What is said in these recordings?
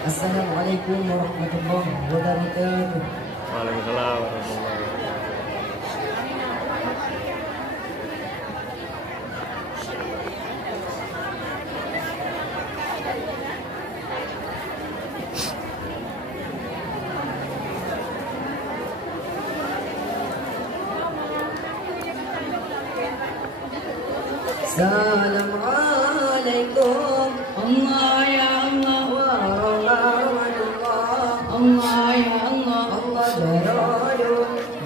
Assalamualaikum warahmatullahi wabarakatuh. Waalaikumsalam warahmatullahi wabarakatuh. Assalamualaikum Allah ya Allah warahmatullah. Allah ya Allah Allah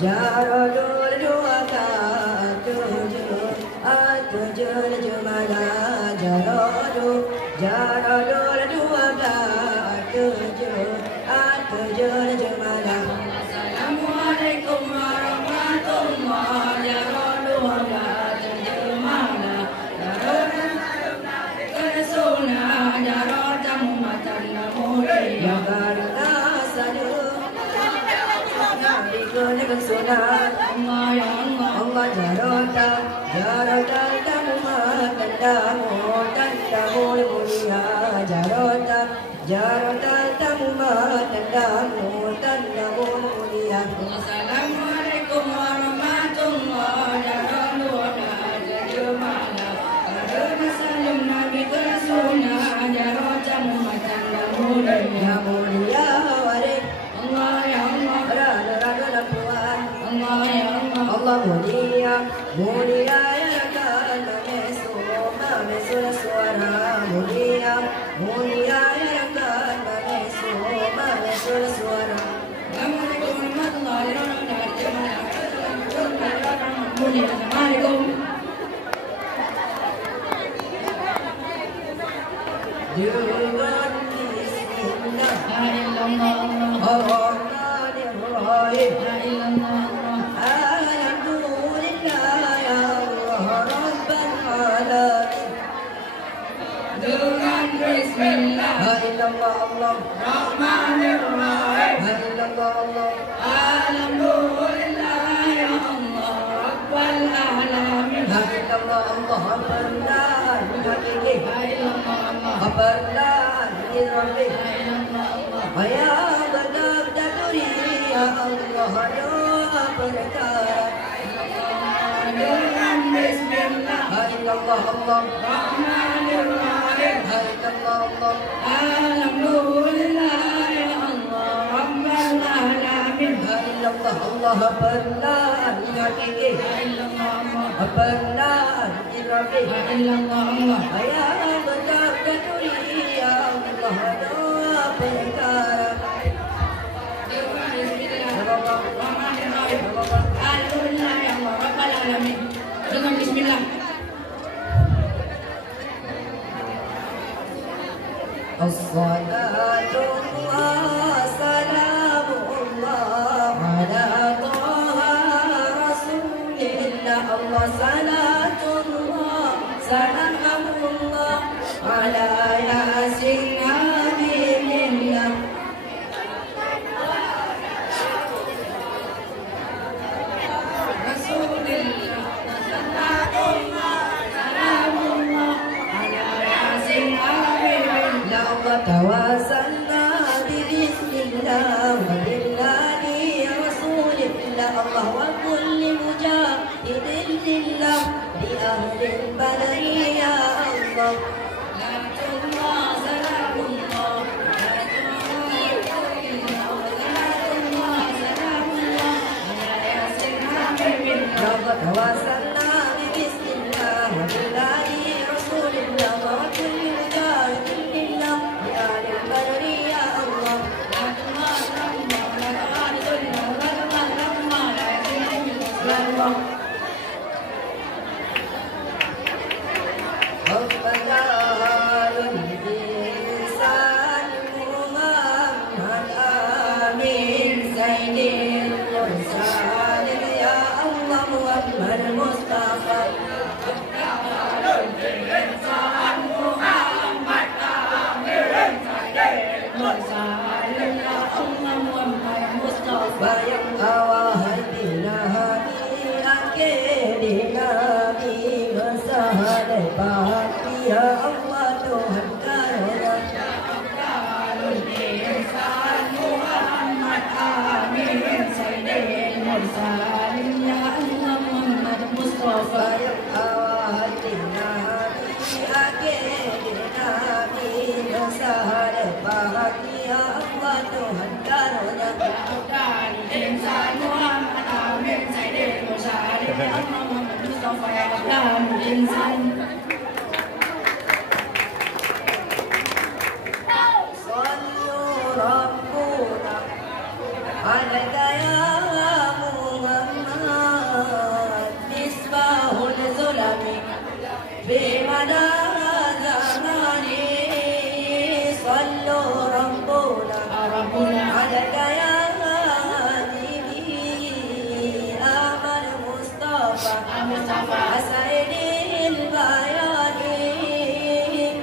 jaradul dua tujuh jumala jaradul dua tujuh jumala. Assalamualaikum warahmatullahi Sunat Allah ya Allah Allah jarota tandamu mulia jarota tandamu mulia. Assalamualaikum warahmatullahi wabarakatuh. Ya mulia waris Allah ya Allah rada puan Allah ya Allah Allah mulia ya kan mesu suara mulia ya kan mesu suara. Assalamualaikum warahmatullahi wabarakatuh. Dengan bismillah La ilallah ar-rahmanir-rahim. La ilallah Alhamdulillah ya Allah Rabbal alamin. dengan bismillah La ilallah Allah Rahmanir-Rahim. La ilallah Allah Alhamdulillah ya Allah Rabbal alamin. La ilallah Allah Abdullah hakiki La ilallah Allah Abdullah Rabbi La ilallah Allah ya badab daturi ya Allah doa perkara. dengan bismillah La ilallah Allah Rahmanir-Rahim. La ilallah Allah Alhamdulillah ya Allah Rabbal alamin. La ilallah Allah Abdullah hakiki La ilallah Allah Abdullah Rabbi La ilallah Allah ya badab daturi ya Allah doa perkara. dengan bismillah Rahmanir-Rahim. Alhamdulillah ya Allah Rabbal alamin. Dengan bismillah As-salatu wa salamullah ala Taha Rasulillah. Allah salatullah salamullah ala Yasin Nabiillah. Rasulillah salatullah salamullah ala yasin habibillah. Ya Allah tawassalna bi bismillah wa billahi rasulillah. Allah wa kulli mujahidin lillah bi ahli al-badri ya Allah. Salatullah salamullah salatullah salamullah ala yasin habibillah. Ya Allah tawassalna bi bismillah wa billahi rasulillah wa kulli mujahidin lillah bi ahli al-badri ya Allah. Salatullah salamullah salatullah salamullah ala yasin habibillah. ربنا للإنسان محمد آمين سيد المرسل يا الله محمد مصطفى. Bayang awal dina hati akhirina di masa depan ya Allah Tuhan karunia. bahagia Allah Tuhan karunia dari insan Muhammad Amin Sayyidil Mursalin Muhammad Mustafa dan insan Sallu Rabbuna alaika ya Muhammad misbahul zulami bimana zamani Sallu Rabbuna alaika ya Mustafa Sayyidil Bayani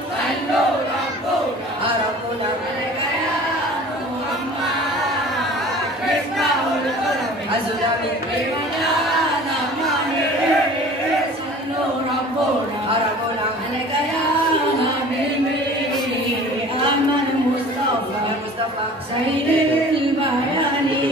Sallu Rabbuna alaika ya Muhammad misbahul zulami azulami bimana zamani Sallu Rabbuna alaika ya Habibi Ahmad Mustafa Sayyidil Bayani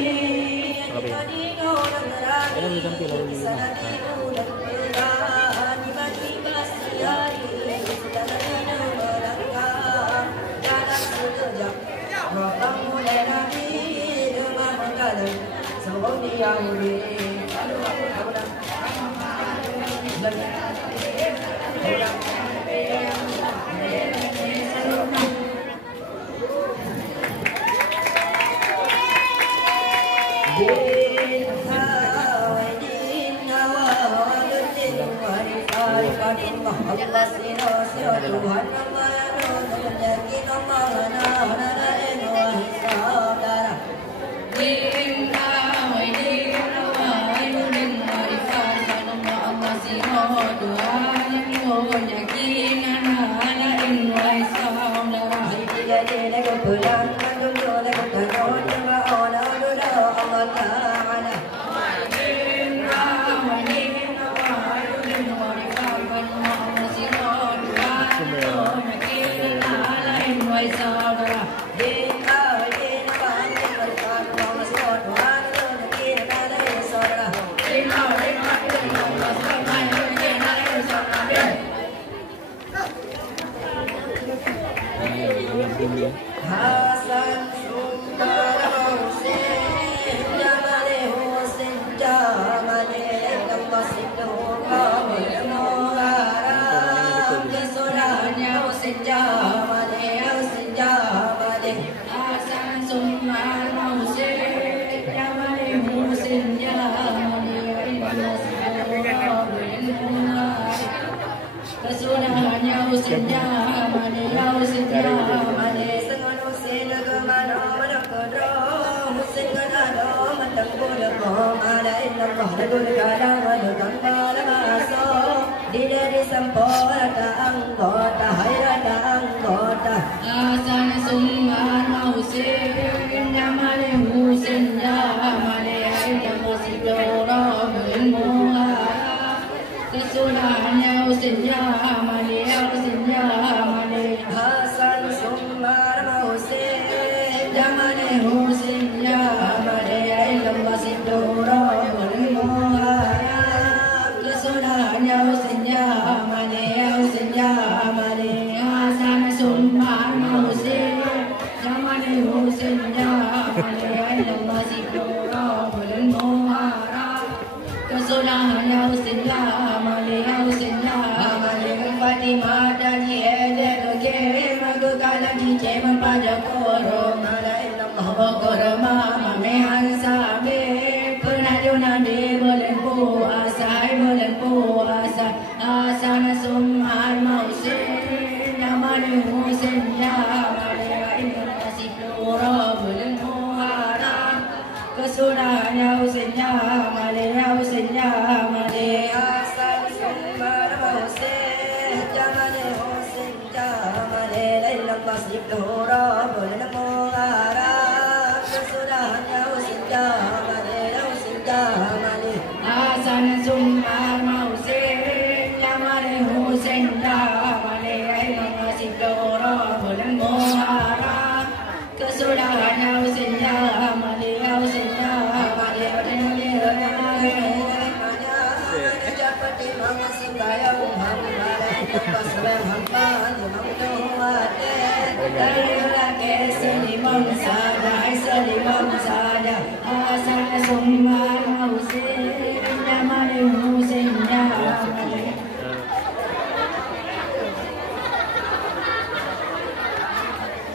Hasan Sumbar Hussein Jamale Hussein Jamale Allah Sidduqa Muharam Kesurahnya Hussein Jamale Hussein Jamale Hasan Sumbar Hussein Jamale Hussein Jamale Allah Sidduqa Muharam Kesurahnya Hussein Jamale Hussein Jamale Hasan Sumbar Hussein Jamale Hussein Jamale Allah Sidduqa Muharam Kesurahnya Hussein Jamale Hussein Jamale Hasan Sumbar Hussein Jamale Hussein Jamale Allah Sidduqa Muharam Kesurahnya Hussein Jamale Hussein Jamale Hasan Sumbar Hussein Jamale Hussein Jamale Allah Sidduqa Muharam Kesurahnya Hussein Jamale Hussein Jamale Fatimah dan Elke Magukala Kiceman pada korong Koroma Mamehan Sabe Penaju Nabi bulan puasa bulan puasa Hasan Sumbar Hussein Jamale Hussein Jamale Allah Sidduqa bulan Muharram Kesurahnya Hussein Jamale Hussein Jamale Hasan Sumbar Hussein Jamale Hussein Jamale Allah Sidduqa bulan Muharram Kesurahnya Hussein Jamale Hussein Jamale Hasan Sumbar Hussein Jamale Hussein Jamale Allah Sidduqa bulan Muharram Kesurahnya Hussein Jamale Hussein Jamale Hamba liman sada Isa liman sada Hasan summa Husain Jamali Husain Jamali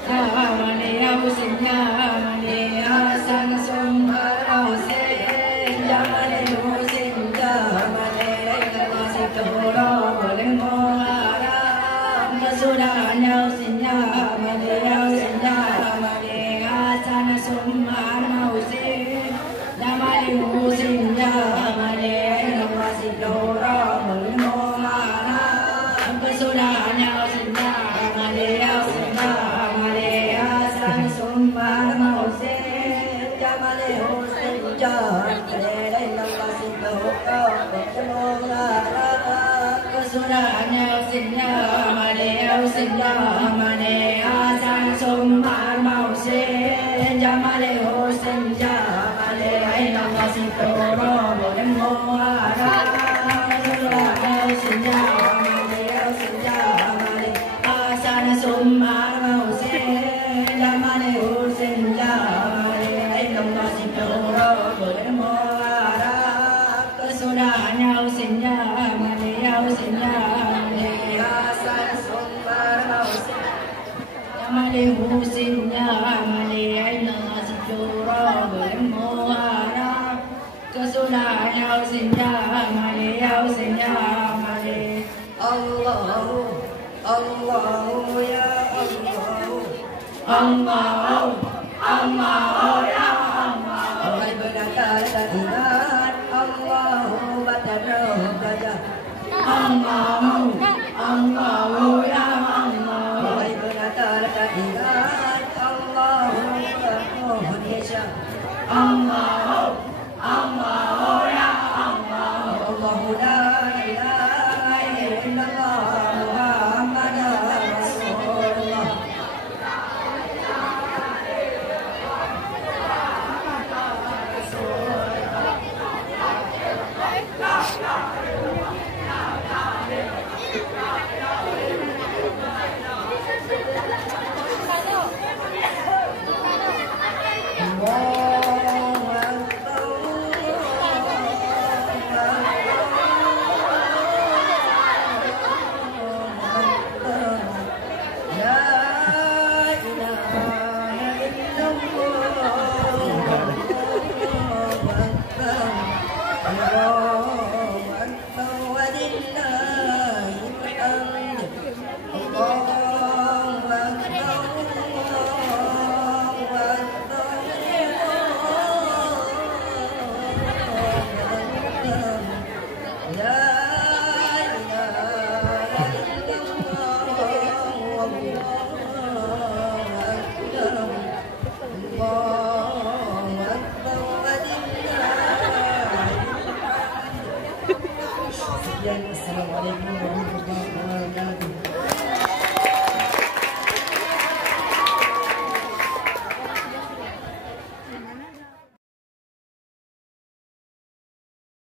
Jamali Husain Jamali Hasan summa Husain Jamali Husain Jamali Kasih toro boleh muharram Kesudahannya Husain Jamali Husain Jamali Hasan summa Husain Jamali Husain Jamali Kasih toro boleh muharram Kesudahannya Husain Jamali Husain Jamali Hasan summa Husain Jamali Husain Jamali Kasih toro boleh muharram Kesudahannya Husain Jamali Husain Jamali Hasan summa Husain Jamali Husain Jamali Kasih toro boleh muharram Kesudahannya Husain Jamali Husain Jamali Hasan summa Husain Jamali Husain Jamali Kasih toro boleh muharram Kesudahannya Husain Jamali Husain Jamali Hasan summa Husain Jamali Husain Jamali Kasih toro boleh muharram Kesudahannya Husain Jamali Husain Jamali Allahu Allahu ya Allahu Allah Allah ya Allah Wahai pengantar dan ingat Allahu badanu gajah Allah Allah ya Allah Wahai pengantar dan ingat Allahu Mohon Yesus Allah Allah ya Allah Allahu la ilaha illallah Muhammadur Rasulullah Assalamualaikum warahmatullahi wabarakatuh.